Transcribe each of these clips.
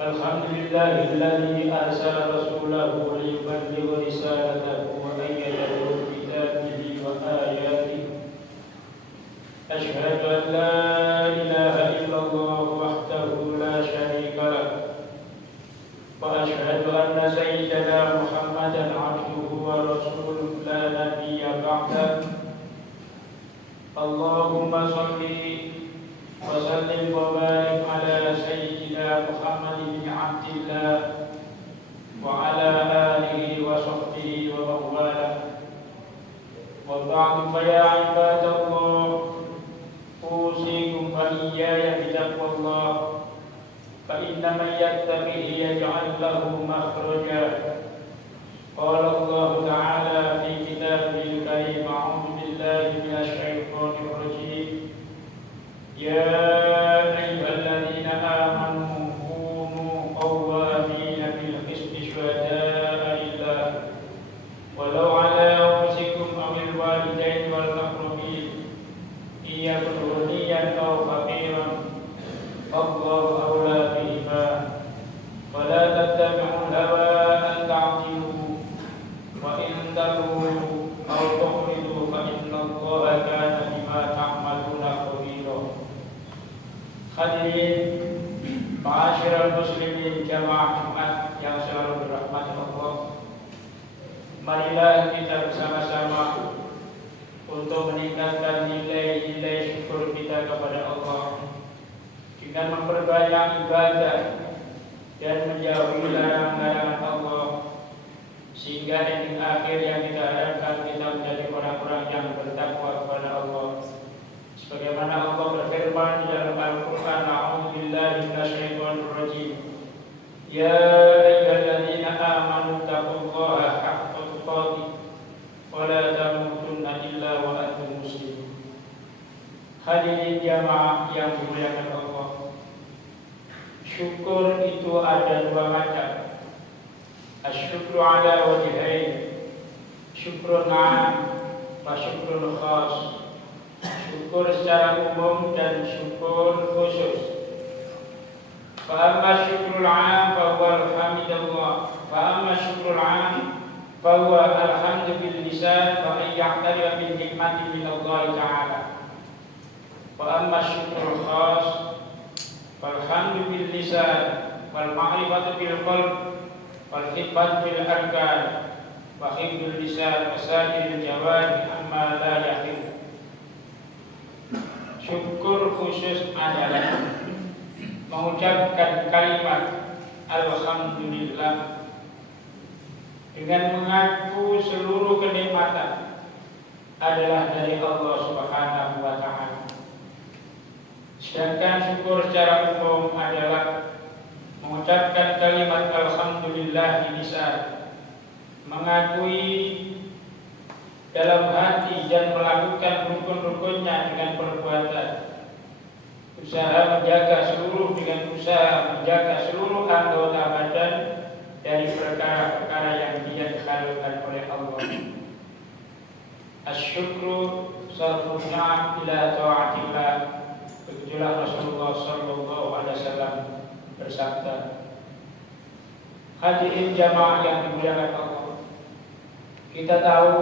Alhamdulillah alladzi arsala rasulahu liyuballigha risalatahu wa ayyadahu bi kitabihi wa ayatihi. Asyhadu an la ilaha illallah wahdahu la syarika lah wa asyhadu anna sayyidana Muhammadan اللهم صل وسلم وبارك على سيدنا محمد بن عبد الله وعلى آله وصحبه ومن والاه. وبعد فيا عباد الله أوصيكم وإياي بتقوى الله فإن من يتقه يجعل له مخرجا. قال الله تعالى في كتابه الكريم أعوذ بالله من الشيطان الرجيم يا أيها الذين آمنوا كونوا قوامين بالقسط شهداء لله ولو على أنفسكم أو الوالدين والأقربين إن يكن غنيا أو فقيرا فالله أولى بهما ولا تتبعوا الهوى أن تعدلوا وإن تلووا أو تخرجوا فإن الله كان بما تعملون خبيرا. Hadirin ma'asyiral muslimin jamaah Jumat yang selalu dirahmati Allah, marilah kita bersama-sama untuk meningkatkan nilai-nilai syukur kita kepada Allah dengan memperbanyak ibadah dan menjauhi larangan-larangan Allah, sehingga ending akhir yang kita harapkan kita menjadi orang-orang yang bertakwa kepada Allah. Sebagaimana Allah berfirman di dalam Al-Quran, A'udzu billahi minasyaitonir rajim. Ya ayyuhalladzina amanu taqullaha haqqa tuqatih wa la tamutunna illa wa antum muslimun. Hadirin jamaah yang dimuliakan Allah, syukur itu ada dua macam. Asyukru ala wajhain, syukrun 'am wa syukrun khas. Syukur secara umum dan syukur khusus. Fa amma syukrul 'am fa huwa alhamdulillah. Fa amma syukrul 'am fa huwa alhamdu bil lisan wa ya'tarifu bil nikmati min Allah ta'ala. Wa amma syukrul khas fal hamdu bil lisan wal ma'rifatu bil qalb wal khidmatu bil arkan wa hifdzul lisan wa sadiril jawarih amma la yahib. Syukur khusus adalah mengucapkan kalimat alhamdulillah dengan mengaku seluruh kenikmatan adalah dari Allah Subhanahu wa taala. Sedangkan syukur secara umum adalah mengucapkan kalimat alhamdulillah di lisan, mengakui dalam hati dan melakukan rukun-rukunnya dengan perbuatan, usaha menjaga seluruh anggota badan dari perkara-perkara yang dia dihalalkan oleh Allah. Asyukru sarfun ni'am ila ta'atillah. Begitulah Rasulullah sallallahu alaihi wasallam bersabda. Hadirin jamaah yang dimuliakan Allah, kita tahu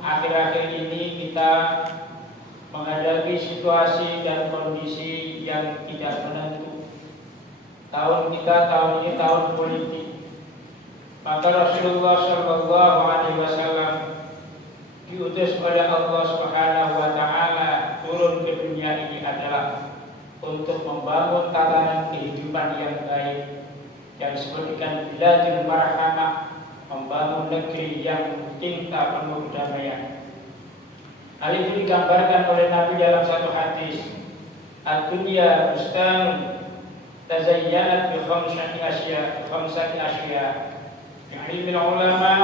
akhir-akhir ini kita menghadapi situasi dan kondisi yang tidak menentu. Tahun ini tahun politik. Maka Rasulullah sallallahu alaihi wasallam diutus oleh Allah Subhanahu wa taala turun ke dunia ini adalah untuk membangun tatanan kehidupan yang baik yang disebutkan biladil marhamah, membangun negeri yang cinta penuh damaian. Hal itu digambarkan oleh Nabi dalam satu hadis, ad-dunya bustanun tazayyanat bi khamsati asya, ilmil ulama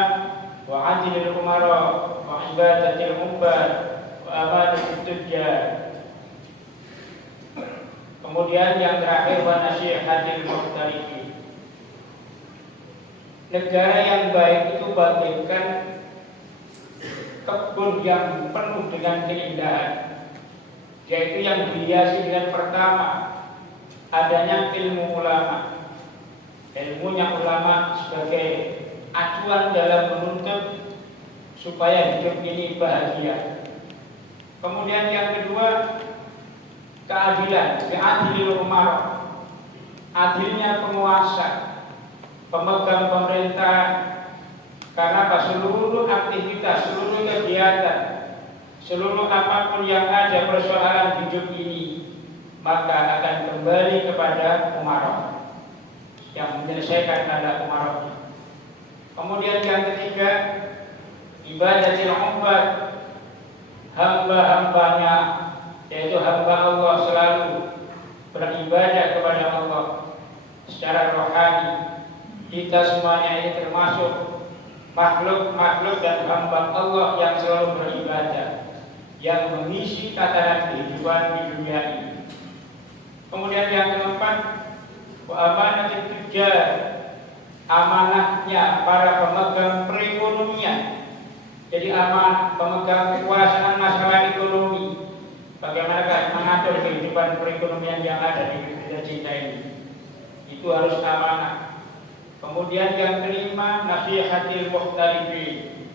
wa adlil umara wa ibadatil ubbad wa amanatit tujjar. Kemudian yang terakhir wa nasihatil muhtarifi. Negara yang baik itu bagaikan kebun yang penuh dengan keindahan, yaitu yang dihiasi dengan pertama adanya ilmu ulama. Ilmunya ulama sebagai acuan dalam menuntut supaya hidup ini bahagia. Kemudian yang kedua, keadilan, bi'adilil umar, adilnya penguasa, pemegang pemerintahan. Karena apa? Seluruh aktivitas, seluruh kegiatan, seluruh apapun yang ada persoalan hidup ini, maka akan kembali kepada umarah. Yang menyelesaikan adalah umarah. Kemudian yang ketiga, ibadatil ubbad, hamba-hambanya, yaitu hamba Allah selalu beribadah kepada Allah secara rohani. Kita semuanya ini termasuk makhluk-makhluk dan hamba Allah yang selalu beribadah, yang mengisi tatanan kehidupan di dunia ini. Kemudian yang keempat, wa amanatul tujar, amanahnya para pemegang perekonomian. Jadi amanah pemegang kekuasaan masalah ekonomi, bagaimana mengatur kehidupan perekonomian yang ada di negeri kita ini, itu harus amanah. Kemudian yang kelima, nasihatil mukhtalifin,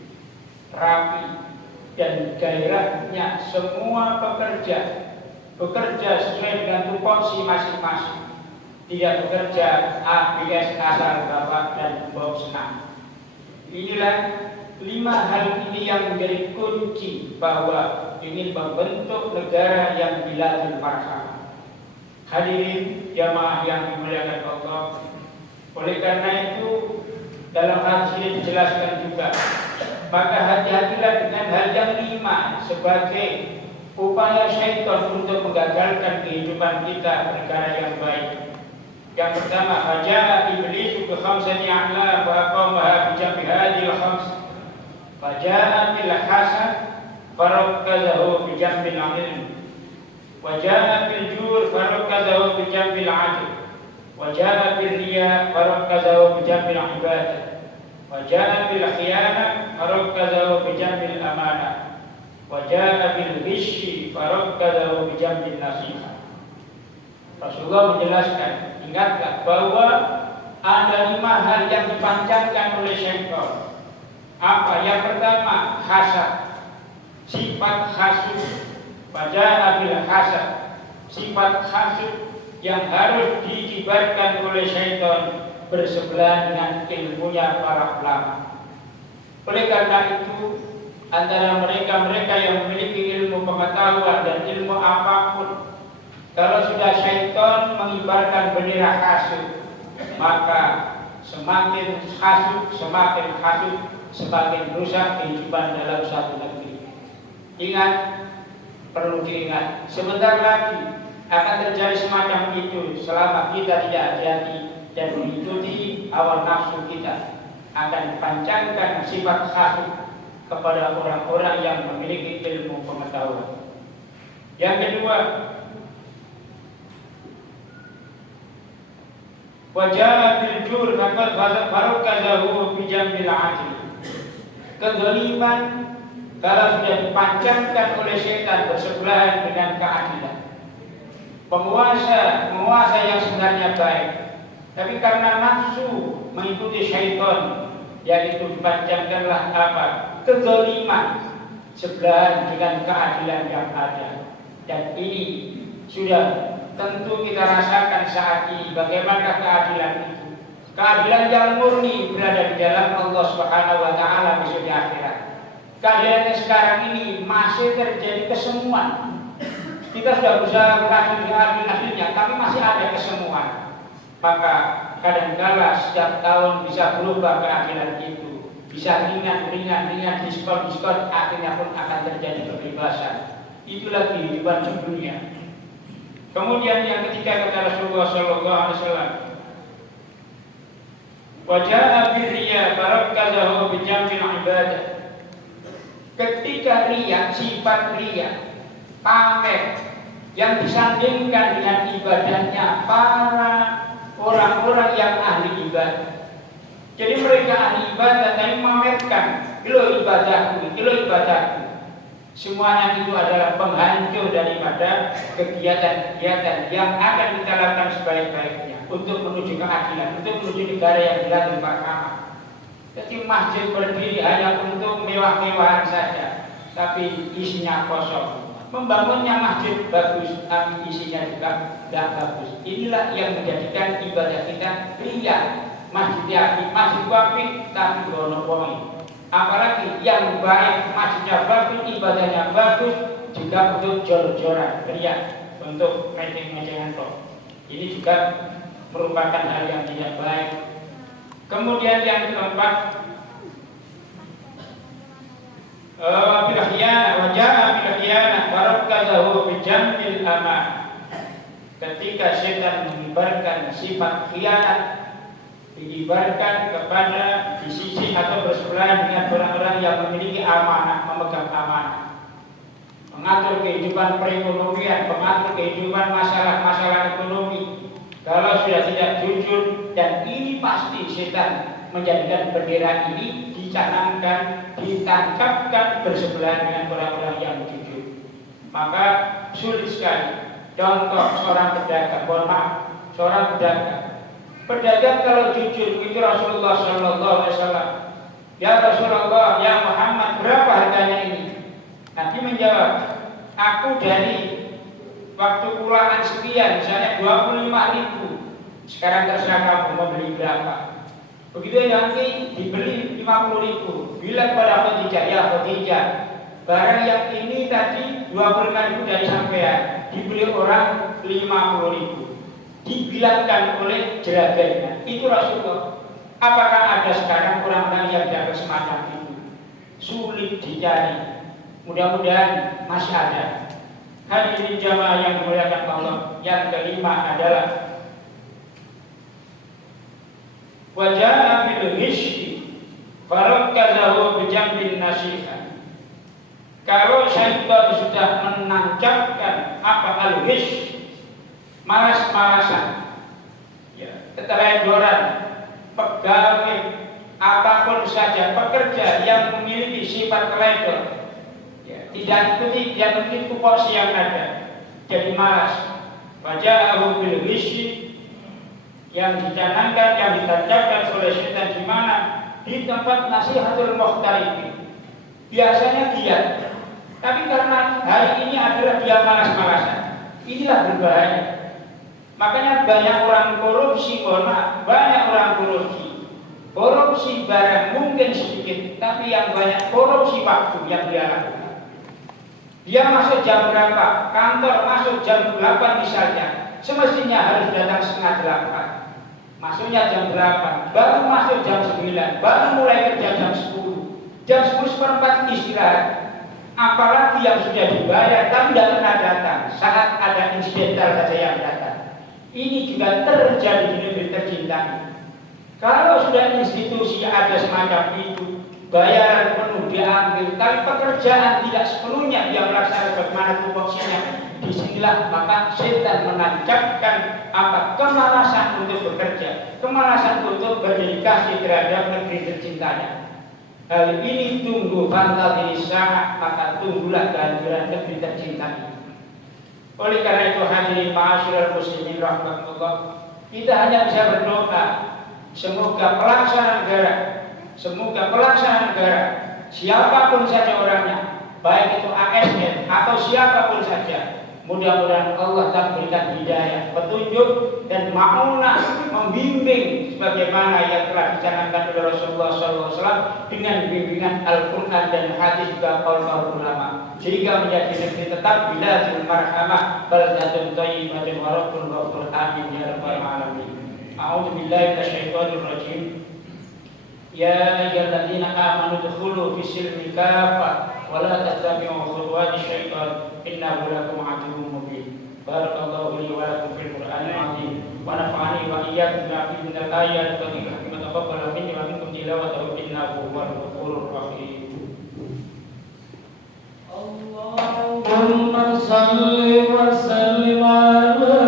rapi dan gairahnya semua bekerja sesuai dengan tupoksi masing-masing, tidak bekerja ABS asal bapak dan bau senang. Inilah 5 hal ini yang menjadi kunci bahwa ingin membentuk negara yang biladil marhamah. Hadirin jamaah yang dimuliakan Allah, oleh karena itu dalam hadis ini dijelaskan juga, maka hati-hatilah dengan hal yang 5 sebagai upaya syaitan untuk menggagalkan kehidupan kita bernegara yang baik. Yang pertama, faja'a iblis bi khamsati a'lam wa aqamaha bi jambi hadhihi al-khams. Faja'a bil hasan farakkazahu bi jambil 'ilm. Wa ja'a bil jur farakkazahu bi jambil 'adl. Wa ja'a bil riya farakkazahu bi jambil 'ibadah. Wa ja'a bil khiyanah farakkazahu bi jambil amanah. Wa ja'a bil ghishi farakkazahu bi jambil nasiha. Rasulullah menjelaskan, ingatlah bahwa ada 5 hal yang dipanjangkan oleh syaitan. Apa? Yang pertama, hasad, sifat hasud. Pada bil hasad, sifat hasud yang harus dikibarkan oleh syaitan bersebelahan dengan ilmunya para ulama. Oleh karena itu, antara mereka yang memiliki ilmu pengetahuan dan ilmu apapun, kalau sudah syaitan mengibarkan bendera hasud, maka semakin hasud, semakin rusak kehidupan dalam satu negeri. Ingat, perlu diingat, sebentar lagi akan terjadi semacam itu selama kita tidak hati-hati dan mengikuti hawa nafsu kita, akan dipanjangkan sifat hasud kepada orang-orang yang memiliki ilmu pengetahuan. Yang kedua, wajah bil jur faqad barakkazahu bi jambil 'adl. Kezaliman kalau sudah dipanjangkan oleh setan bersebelahan dengan keadilan. Penguasa yang sebenarnya baik, tapi karena nafsu mengikuti syaitan, yaitu dipanjangkanlah apa? Kezaliman sebelahan dengan keadilan yang ada. Dan ini sudah tentu kita rasakan saat ini. Bagaimana keadilan itu? Keadilan yang murni berada di dalam Allah Subhanahu wa taala besok di akhirat. Keadilan sekarang ini masih terjadi kesemuan. Kita sudah berusaha menghasilkan keadilan, tapi masih ada kesemuan. Maka kadang-kala setiap tahun bisa berubah keadilan itu. Bisa ringan, diskon, akhirnya pun akan terjadi kebebasan. Itulah kehidupan di dunia. Kemudian yang ketiga kata Rasulullah SAW, wajah birriya barakkazahu bi jambil ibadah. Ketika riya, sifat riya, pamer yang disandingkan dengan ibadahnya para orang-orang yang ahli ibadah. Jadi mereka ahli ibadah tapi memamerkan, lo ibadahku. Semuanya itu adalah penghancur daripada kegiatan-kegiatan yang akan kita lakukan sebaik-baiknya untuk menuju keadilan, untuk menuju negara yang biladil marhamah. Jadi masjid berdiri hanya untuk mewah-mewahan saja, tapi isinya kosong. Membangunnya masjid bagus, tapi isinya juga tidak bagus. Inilah yang menjadikan ibadah kita riya. Masjid wapik tapi gono-gono. Apalagi yang baik, maksudnya bagus, ibadahnya bagus, juga untuk jor-joran, riya, untuk meceng-mecengan toh. Ini juga merupakan hal yang tidak baik. Kemudian yang keempat, bil khiyana wa jaa bil khiyana barakazahu bi jamil aman. Ketika setan mengibarkan sifat khianat, diibarkan kepada di sisi atau bersebelahan dengan orang-orang yang memiliki amanah, memegang amanah, mengatur kehidupan perekonomian, mengatur kehidupan masalah-masalah ekonomi. Kalau sudah tidak jujur, dan ini pasti setan menjadikan bendera ini dicanangkan, ditancapkan bersebelahan dengan orang-orang yang jujur, maka sulit sekali. Contoh seorang pedagang, seorang pedagang kalau jujur itu Rasulullah Sallallahu Alaihi Wasallam, ya Rasulullah, ya Muhammad, berapa harganya ini? Nabi menjawab, aku dari waktu pulangan sekian, misalnya 25.000. Sekarang terserah kamu mau beli berapa. Begitu nanti dibeli 50.000. Bilang pada Khadijah, ya Khadijah, barang yang ini tadi 25.000 dari sampean, dibeli orang 50.000. Dibilangkan oleh jeragannya. Itu Rasulullah. Apakah ada sekarang orang-orang yang dapat semacam itu? Sulit dicari. Mudah-mudahan masih ada. Hadirin jamaah yang dimuliakan Allah. Yang kelima adalah wajah bil ghishyi farakazahu bi jambin nasiha. Kalau syaitan sudah menancapkan apa al-ghish, malas-malasan, ya, keteledoran, pegawai, apapun saja pekerja yang memiliki sifat teledor, ya, tidak ikuti tupoksi yang ada, jadi malas. Waja'ahu bil ghishyi, yang dicanangkan, yang ditancapkan oleh syaitan di mana? Di tempat nasihatul mukhtarifin. Biasanya giat, tapi karena hari ini adalah dia malas-malasan, inilah berbahaya. Makanya banyak orang korupsi, banyak orang korupsi barang mungkin sedikit, tapi yang banyak korupsi waktu yang dia lakukan. Dia masuk jam berapa? Kantor masuk jam 8 misalnya, semestinya harus datang setengah 8. Masuknya jam berapa? Baru masuk jam 9, baru mulai kerja jam 10. Jam 10:04 istirahat. Apalagi yang sudah dibayar tapi tidak pernah datang, saat ada insidental saja yang datang. Ini juga terjadi di negeri tercinta. Kalau sudah institusi ada semacam itu, bayaran penuh diambil, tapi pekerjaan tidak sepenuhnya dia melaksanakan bagaimana tupoksinya. Disinilah maka setan menancapkan apa? Kemalasan untuk bekerja, kemalasan untuk berdedikasi terhadap negeri tercintanya. Hal ini tunggu fantasi sangat, maka tunggulah kehadiran negeri tercinta ini. Oleh karena itu hadirin ma'asyiral muslimin rahmatullah, kita hanya bisa berdoa semoga pelaksana negara, siapapun saja orangnya, baik itu ASN atau siapapun saja, mudah-mudahan Allah tak berikan hidayah, petunjuk dan ma'unah, membimbing sebagaimana yang telah dicanangkan oleh Rasulullah SAW dengan bimbingan Al-Quran dan hadis juga qaul ulama, sehingga menjadi negeri tetap biladul marhamah baldatun thayyibatun wa rabbul ghafur. Amin ya rabbal alamin. A'udzu billahi minasyaitonir rajim. Ya ayyuhalladzina amanu udkhulu fis silmi kaffah wa la tattabi'u khutuwati syaitan innahu lakum aduwwun mubin. Barakallahu li wa lakum fil Qur'anil azim wa nafa'ani wa iyyakum bi ayati wa hikmati wa taqabbala minni wa minkum tilawatahu innahu huwal ghafurur rahim. Allahumma salli wa sallim ala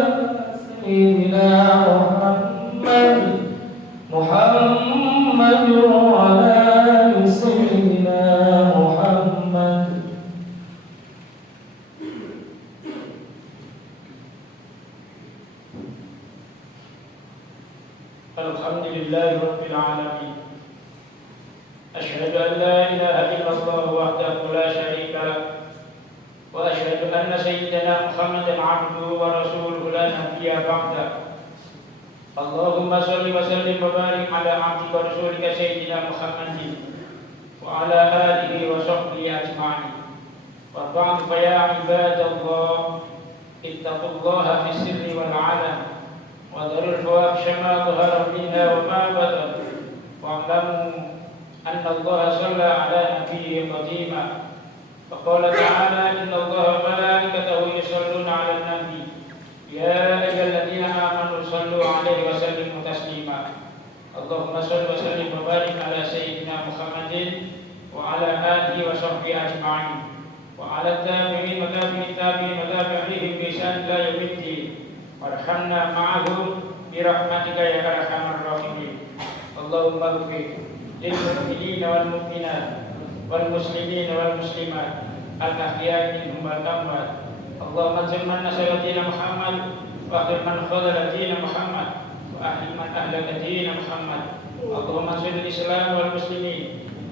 sayyidina Muhammad wa ala sayyidina Muhammad. Alhamdulillahi rabbil alamin. Asyhadu an la ilaha illallah wahdahu la syarika lah wa asyhadu anna sayyidina Muhammadan abduhu wa rasuluhu la nabiyya ba'da. Allahumma salli wa sallim wa barik ala abdika wa rasulika sayyidina Muhammadin وعلى آله وصحبه أجمعين. وبعد فيا عباد الله اتقوا الله في السر والعلن وذروا الفواحش ما ظهر منها وما بطن واعلموا أن الله صلى على نبيه قديما فقال تعالى إن الله وملائكته يصلون على النبي يا أيها الذين آمنوا صلوا عليه وسلموا تسليما اللهم صل وسلم وبارك على سيدنا محمد وعلى آله وصحبه أجمعين وعلى التابعين وتابعين التابعين وتابعيهم بإحسان إلى يوم الدين وارحمنا معهم برحمتك يا أرحم الراحمين. اللهم اغفر للمؤمنين والمؤمنات والمسلمين والمسلمات الأحياء منهم والأموات. اللهم اجعل من نصر دين محمد واخذل من خذل دين محمد وأهل من أهلك دين محمد. اللهم انصر الإسلام والمسلمين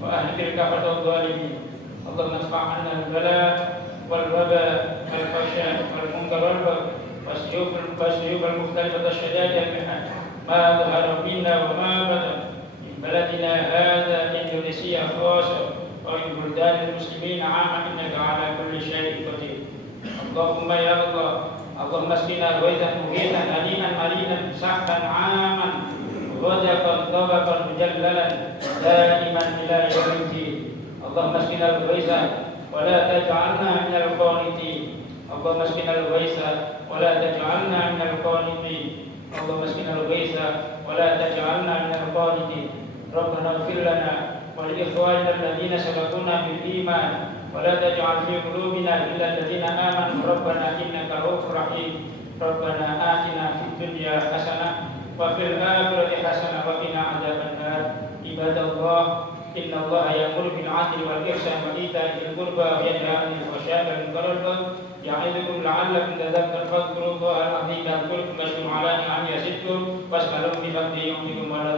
وأهلك الكفرة الظالمين. اللهم ادفع عنا البلاء والوباء والفحشاء والمنكر والبغي والسيوف المختلفة الشدائد المحن ما ظهر منا وما بطن من بلدنا هذا إندونيسيا خاصة ومن بلدان المسلمين عامة إنك على كل شيء قدير. اللهم يا الله اللهم اسقنا غيثا مغيثا هنيئا مريئا سحقا عاما غدقا طبقا مجللا دائما إلى يوم الدين. اللهم اسقنا الغيث ولا تجعلنا من القانطين. اللهم اسقنا الغيث ولا تجعلنا من القانطين. اللهم اسقنا الغيث ولا تجعلنا من القانطين. ربنا اغفر لنا ولإخواننا الذين سبقونا بالإيمان ولا تجعل في قلوبنا إلا الذين آمنوا ربنا إنك رؤوف رحيم. ربنا آتنا في الدنيا حسنة وفي الآخرة حسنة وقنا عذاب النار. عباد الله إن الله يأمر بالعدل والإحسان وإيتاء ذي القربى وينهى عن الفحشاء والمنكر والبغي يعظكم لعلكم تذكرون فاذكروا الله العظيم يذكركم واشكروا على نعمه يزدكم واسألوا بفضله يعطكم ولا